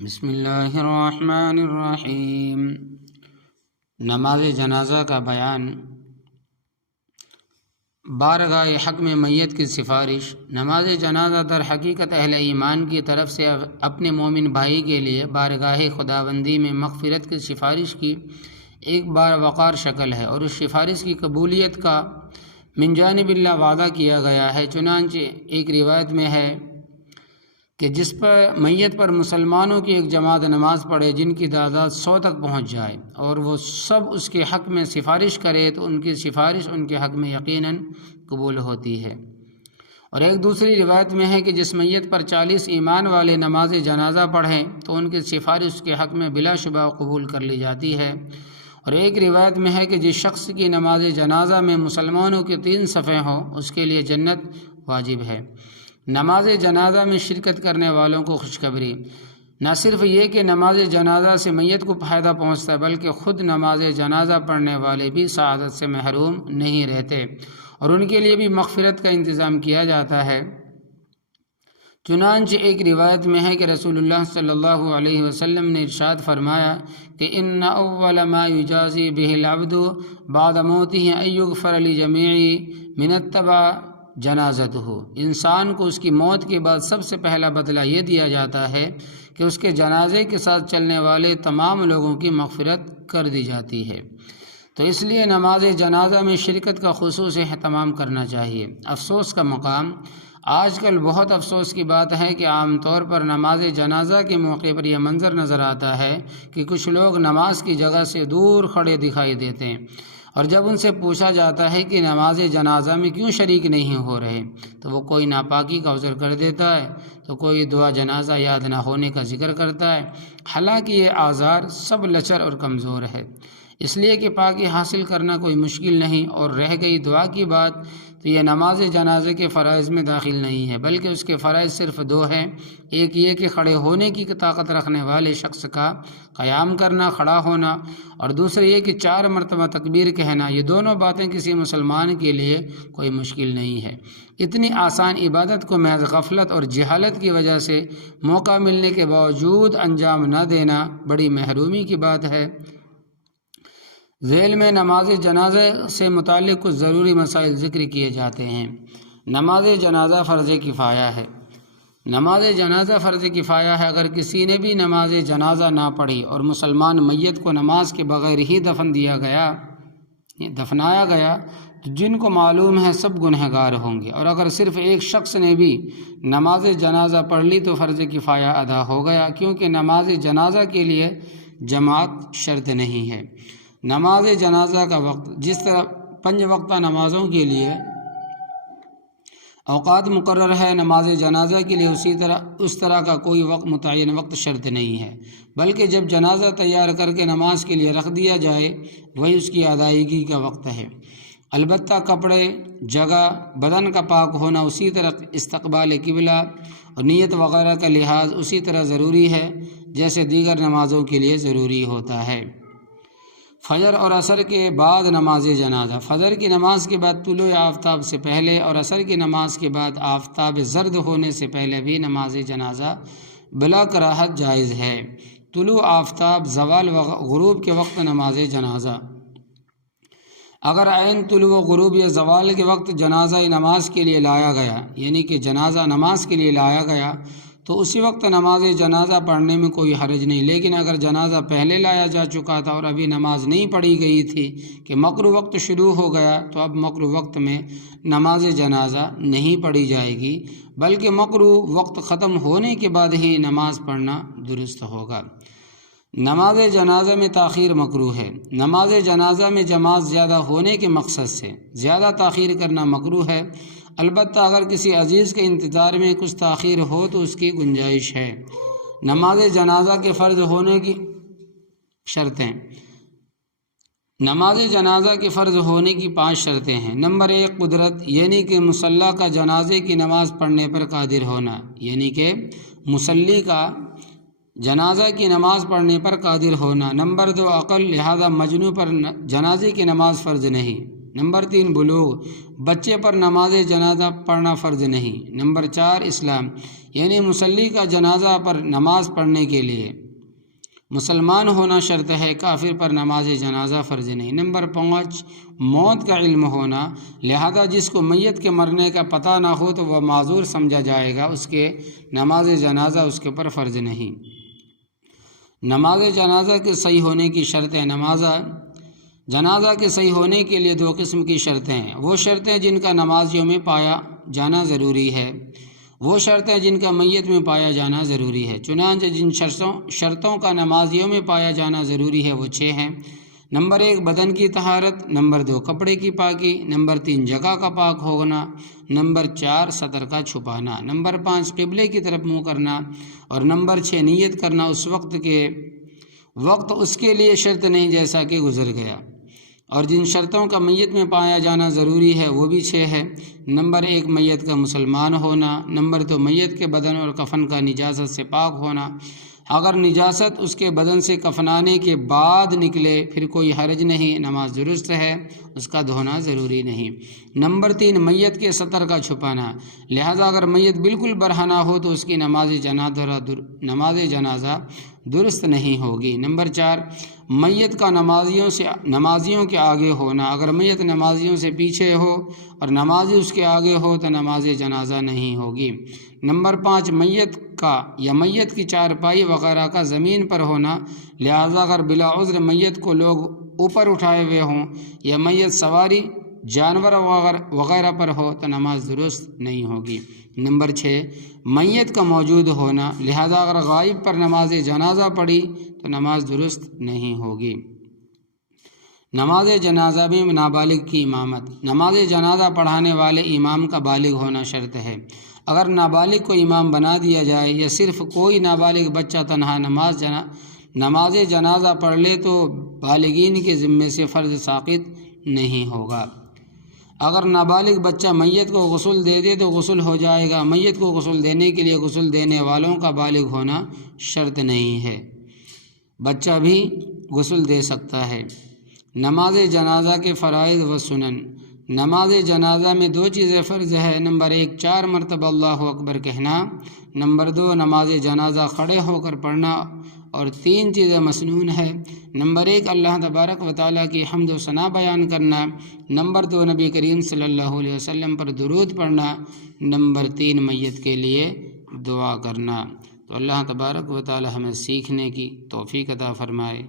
بسم اللہ الرحمن الرحیم۔ نماز جنازہ کا بیان۔ بارگاہ حق میں میت کی سفارش۔ نماز جنازہ در حقیقت اہل ایمان کی طرف سے اپنے مومن بھائی کے لیے بارگاہ خداوندی میں مغفرت کی سفارش کی ایک بار وقار شکل ہے، اور اس سفارش کی قبولیت کا من جانب اللہ وعدہ کیا گیا ہے۔ چنانچہ ایک روایت میں ہے کہ جس پر میت پر مسلمانوں کی ایک جماعت نماز پڑھے جن کی تعداد 100 تک پہنچ جائے اور وہ سب اس کے حق میں سفارش کرے تو ان کی سفارش ان کے حق میں یقیناً قبول ہوتی ہے۔ اور ایک دوسری روایت میں ہے کہ جس میت پر 40 ایمان والے نماز جنازہ پڑھیں تو ان کی سفارش اس کے حق میں بلا شبہ قبول کر لی جاتی ہے۔ اور ایک روایت میں ہے کہ جس شخص کی نماز جنازہ میں مسلمانوں کے 3 صفیں ہوں اس کے لیے جنت واجب ہے۔ نماز جنازہ میں شرکت کرنے والوں کو خوشخبری۔ نہ صرف یہ کہ نماز جنازہ سے میت کو فائدہ پہنچتا ہے بلکہ خود نماز جنازہ پڑھنے والے بھی سعادت سے محروم نہیں رہتے اور ان کے لیے بھی مغفرت کا انتظام کیا جاتا ہے۔ چنانچہ ایک روایت میں ہے کہ رسول اللہ صلی اللہ علیہ وسلم نے ارشاد فرمایا کہ ان اول ما یجازی بہ العبد بعد موتہ ان یغفر لجمیع من اتبع جنازتہ۔ انسان کو اس کی موت کے بعد سب سے پہلا بدلہ یہ دیا جاتا ہے کہ اس کے جنازے کے ساتھ چلنے والے تمام لوگوں کی مغفرت کر دی جاتی ہے۔ تو اس لیے نماز جنازہ میں شرکت کا خصوصی اہتمام کرنا چاہیے۔ افسوس کا مقام، آج کل بہت افسوس کی بات ہے کہ عام طور پر نماز جنازہ کے موقع پر یہ منظر نظر آتا ہے کہ کچھ لوگ نماز کی جگہ سے دور کھڑے دکھائی دیتے ہیں، اور جب ان سے پوچھا جاتا ہے کہ نماز جنازہ میں کیوں شریک نہیں ہو رہے تو وہ کوئی ناپاکی کا عذر کر دیتا ہے تو کوئی دعا جنازہ یاد نہ ہونے کا ذکر کرتا ہے، حالانکہ یہ اعذار سب لچر اور کمزور ہے۔ اس لیے کہ پاکی حاصل کرنا کوئی مشکل نہیں، اور رہ گئی دعا کی بات تو یہ نماز جنازے کے فرائض میں داخل نہیں ہے بلکہ اس کے فرائض صرف 2 ہیں۔ ایک یہ کہ کھڑے ہونے کی طاقت رکھنے والے شخص کا قیام کرنا، کھڑا ہونا، اور دوسرا یہ کہ 4 مرتبہ تکبیر کہنا۔ یہ دونوں باتیں کسی مسلمان کے لیے کوئی مشکل نہیں ہے۔ اتنی آسان عبادت کو محض غفلت اور جہالت کی وجہ سے موقع ملنے کے باوجود انجام نہ دینا بڑی محرومی کی بات ہے۔ ذیل میں نماز جنازہ سے متعلق کچھ ضروری مسائل ذکر کیے جاتے ہیں۔ نماز جنازہ فرض کفایہ ہے۔ نماز جنازہ فرض کفایہ ہے۔ اگر کسی نے بھی نماز جنازہ نہ پڑھی اور مسلمان میت کو نماز کے بغیر ہی دفنایا گیا تو جن کو معلوم ہے سب گنہگار ہوں گے، اور اگر صرف ایک شخص نے بھی نماز جنازہ پڑھ لی تو فرض کفایہ ادا ہو گیا، کیونکہ نماز جنازہ کے لیے جماعت شرط نہیں ہے۔ نماز جنازہ کا وقت، جس طرح 5 وقتہ نمازوں کے لیے اوقات مقرر ہے، نماز جنازہ کے لیے اس طرح کا کوئی متعین وقت شرط نہیں ہے، بلکہ جب جنازہ تیار کر کے نماز کے لیے رکھ دیا جائے وہی اس کی ادائیگی کا وقت ہے۔ البتہ کپڑے، جگہ، بدن کا پاک ہونا، اسی طرح استقبال قبلہ اور نیت وغیرہ کا لحاظ اسی طرح ضروری ہے جیسے دیگر نمازوں کے لیے ضروری ہوتا ہے۔ فجر اور عصر کے بعد نماز جنازہ۔ فجر کی نماز کے بعد طلوع آفتاب سے پہلے اور عصر کی نماز کے بعد آفتاب زرد ہونے سے پہلے بھی نماز جنازہ بلا کراہت جائز ہے۔ طلوع آفتاب، زوال و غروب کے وقت نماز جنازہ۔ اگر عین طلوع غروب یا زوال کے وقت جنازہ نماز کے لیے لایا گیا، یعنی کہ جنازہ نماز کے لیے لایا گیا، تو اسی وقت نماز جنازہ پڑھنے میں کوئی حرج نہیں۔ لیکن اگر جنازہ پہلے لایا جا چکا تھا اور ابھی نماز نہیں پڑھی گئی تھی کہ مکروہ وقت شروع ہو گیا، تو اب مکروہ وقت میں نماز جنازہ نہیں پڑھی جائے گی بلکہ مکروہ وقت ختم ہونے کے بعد ہی نماز پڑھنا درست ہوگا۔ نماز جنازہ میں تاخیر مکروہ ہے۔ نماز جنازہ میں جماعت زیادہ ہونے کے مقصد سے زیادہ تاخیر کرنا مکروہ ہے، البتہ اگر کسی عزیز کے انتظار میں کچھ تاخیر ہو تو اس کی گنجائش ہے۔ نماز جنازہ کے فرض ہونے کی شرطیں۔ نماز جنازہ کے فرض ہونے کی 5 شرطیں ہیں۔ نمبر 1، قدرت، یعنی کہ مصلی کا جنازے کی نماز پڑھنے پر قادر ہونا، یعنی کہ مصلی کا جنازہ کی نماز پڑھنے پر قادر ہونا۔ نمبر 2، عقل، لہذا مجنون پر جنازے کی نماز فرض نہیں۔ نمبر 3، بلوغ، بچے پر نماز جنازہ پڑھنا فرض نہیں۔ نمبر 4، اسلام، یعنی مصلی کا جنازہ پر نماز پڑھنے کے لیے مسلمان ہونا شرط ہے، کافر پر نماز جنازہ فرض نہیں۔ نمبر 5، موت کا علم ہونا، لہذا جس کو میت کے مرنے کا پتہ نہ ہو تو وہ معذور سمجھا جائے گا، اس کے نماز جنازہ اس کے اوپر فرض نہیں۔ نماز جنازہ کے صحیح ہونے کی شرطیں۔ جنازہ کے صحیح ہونے کے لیے 2 قسم کی شرطیں ہیں۔ وہ شرطیں جن کا نمازیوں میں پایا جانا ضروری ہے، وہ شرطیں جن کا میت میں پایا جانا ضروری ہے۔ چنانچہ جن شرطوں کا نمازیوں میں پایا جانا ضروری ہے وہ 6 ہیں۔ نمبر 1، بدن کی طہارت۔ نمبر 2، کپڑے کی پاکی۔ نمبر 3، جگہ کا پاک ہونا۔ نمبر 4، سطر کا چھپانا۔ نمبر 5، قبلے کی طرف منہ کرنا۔ اور نمبر 6، نیت کرنا اس وقت اس کے لیے شرط نہیں جیسا کہ گزر گیا۔ اور جن شرطوں کا میت میں پایا جانا ضروری ہے وہ بھی 6 ہے۔ نمبر 1، میت کا مسلمان ہونا۔ نمبر 2، میت کے بدن اور کفن کا نجاست سے پاک ہونا۔ اگر نجاست اس کے بدن سے کفنانے کے بعد نکلے پھر کوئی حرج نہیں، نماز درست ہے، اس کا دھونا ضروری نہیں۔ نمبر 3، میت کے سطر کا چھپانا، لہذا اگر میت بالکل برہنہ ہو تو اس کی نماز جنازہ درست نہیں ہوگی۔ نمبر 4، میت کا نمازیوں کے آگے ہونا، اگر میت نمازیوں سے پیچھے ہو اور نمازی اس کے آگے ہو تو نماز جنازہ نہیں ہوگی۔ نمبر 5، میت کا یا میت کی چارپائی وغیرہ کا زمین پر ہونا، لہذا اگر بلا عذر میت کو لوگ اوپر اٹھائے ہوئے ہوں یا میت سواری جانور وغیرہ پر ہو تو نماز درست نہیں ہوگی۔ نمبر 6، میت کا موجود ہونا، لہذا اگر غائب پر نماز جنازہ پڑھی تو نماز درست نہیں ہوگی۔ نماز جنازہ میں نابالغ کی امامت۔ نماز جنازہ پڑھانے والے امام کا بالغ ہونا شرط ہے۔ اگر نابالغ کو امام بنا دیا جائے یا صرف کوئی نابالغ بچہ تنہا نماز جنازہ پڑھ لے تو بالغین کے ذمے سے فرض ساقط نہیں ہوگا۔ اگر نابالغ بچہ میت کو غسل دے دے تو غسل ہو جائے گا۔ میت کو غسل دینے کے لیے غسل دینے والوں کا بالغ ہونا شرط نہیں ہے، بچہ بھی غسل دے سکتا ہے۔ نماز جنازہ کے فرائض و سنن۔ نماز جنازہ میں 2 چیزیں فرض ہے۔ نمبر 1، 4 مرتبہ اللہ اکبر کہنا۔ نمبر 2، نماز جنازہ کھڑے ہو کر پڑھنا۔ اور 3 چیزیں مسنون ہے۔ نمبر 1، اللہ تبارک و تعالیٰ کی حمد و ثنا بیان کرنا۔ نمبر 2، نبی کریم صلی اللہ علیہ وسلم پر درود پڑھنا۔ نمبر 3، میت کے لیے دعا کرنا۔ تو اللہ تبارک و تعالیٰ ہمیں سیکھنے کی توفیق عطا فرمائے۔